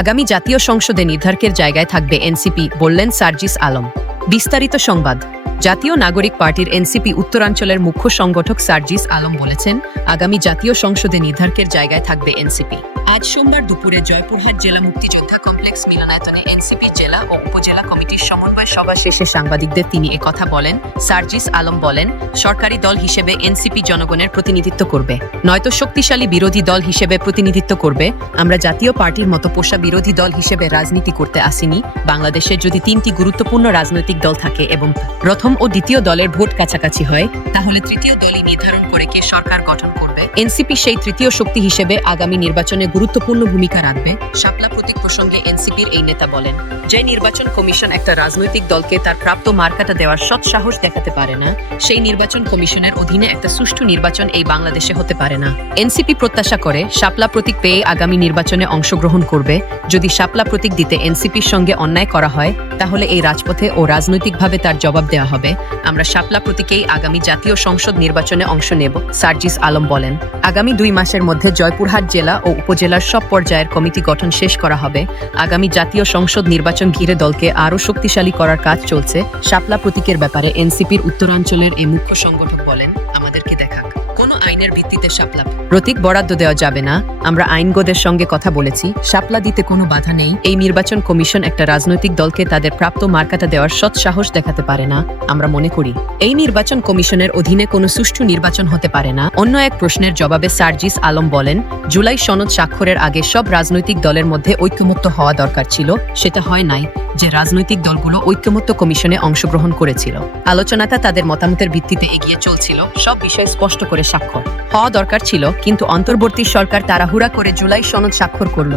আগামী জাতীয় সংসদে নির্ধারকের জায়গায় থাকবে এনসিপি বললেন সার্জিস আলম। বিস্তারিত সংবাদ। জাতীয় নাগরিক পার্টির এনসিপি উত্তরাঞ্চলের মুখ্য সংগঠক সার্জিস আলম বলেছেন, আগামী জাতীয় সংসদে নির্ধারকের জায়গায় থাকবে এনসিপি। আজ সোমবার দুপুরে জয়পুরহাট জেলা মুক্তিযোদ্ধা কমপ্লেক্স মিলনায়তনে এনসিপি জেলা ও উপজেলা কমিটির সমন্বয় সভা শেষে সাংবাদিকদের তিনি একথা বলেন। সার্জিস আলম বলেন, সরকারি দল হিসেবে এনসিপি জনগণের প্রতিনিধিত্ব করবে। নয়তো শক্তিশালী বিরোধী দল হিসেবে প্রতিনিধিত্ব করবে। আমরা জাতীয় পার্টির মতো পোষা বিরোধী দল হিসেবে রাজনীতি করতে আসিনি। বাংলাদেশের যদি তিনটি গুরুত্বপূর্ণ রাজনৈতিক দল থাকে এবং প্রথম ও দ্বিতীয় দলের ভোট কাছাকাছি হয়, তাহলে তৃতীয় দলই নির্ধারণ করে কে সরকার গঠন করবে। এনসিপি সেই তৃতীয় শক্তি হিসেবে আগামী নির্বাচনে গুরুত্বপূর্ণ ভূমিকা রাখবে, শাপলা প্রতীক প্রসঙ্গে এনসিপির এই নেতা বলেন, যে নির্বাচন কমিশন একটা রাজনৈতিক দলকে তার প্রাপ্ত মার্কাটা দেওয়ার সৎ সাহস দেখাতে পারে না, সেই নির্বাচন কমিশনের অধীনে একটা সুষ্ঠু নির্বাচন এই বাংলাদেশে হতে পারে না। এনসিপি প্রত্যাশা করে, শাপলা প্রতীক পেয়ে আগামী নির্বাচনে অংশগ্রহণ করবে। যদি শাপলা প্রতীক দিতে এনসিপির সঙ্গে অন্যায় করা হয়, তাহলে এই রাজপথে ও রাজনৈতিকভাবে তার জবাব দেওয়া হবে। আমরা শাপলা প্রতীকেই আগামী জাতীয় সংসদ নির্বাচনে অংশ নেব, সার্জিস আলম বলেন। আগামী দুই মাসের মধ্যে জয়পুরহাট জেলা ও উপজেলার সব পর্যায়ের কমিটি গঠন শেষ করা হবে। আগামী জাতীয় সংসদ নির্বাচন ঘিরে দলকে আরও শক্তিশালী করার কাজ চলছে। শাপলা প্রতীকের ব্যাপারে এনসিপির উত্তরাঞ্চলের এই মুখ্য সংগঠক বলেন, আমাদেরকে দেখাক। কোনো আইনের ভিত্তিতে শাপলা। প্রতীক বরাদ্দ দেওয়া যাবে না। আমরা আইনগদের সঙ্গে কথা বলেছি। শাপলা দিতে কোনো বাধা নেই। এই নির্বাচন কমিশন একটা রাজনৈতিক দলকে তাদের প্রাপ্ত মার্কাটা দেওয়ার সৎ সাহস দেখাতে পারে না, আমরা মনে করি। এই নির্বাচন কমিশনের অধীনে কোনো সুষ্ঠু নির্বাচন হতে পারে না। অন্য এক প্রশ্নের জবাবে সার্জিস আলম বলেন, জুলাই সনদ স্বাক্ষরের আগে সব রাজনৈতিক দলের মধ্যে ঐক্যমত্য হওয়া দরকার ছিল, সেটা হয় নাই। যে রাজনৈতিক দলগুলো ঐক্যমত্য কমিশনে অংশগ্রহণ করেছিল। আলোচনাটা তাদের মতামতের ভিত্তিতে এগিয়ে চলছিল, সব বিষয়ে স্পষ্ট করে স্বাক্ষর। হওয়া দরকার ছিল, কিন্তু অন্তর্বর্তী সরকার তাড়াহুড়া করে জুলাই সনদ স্বাক্ষর করল।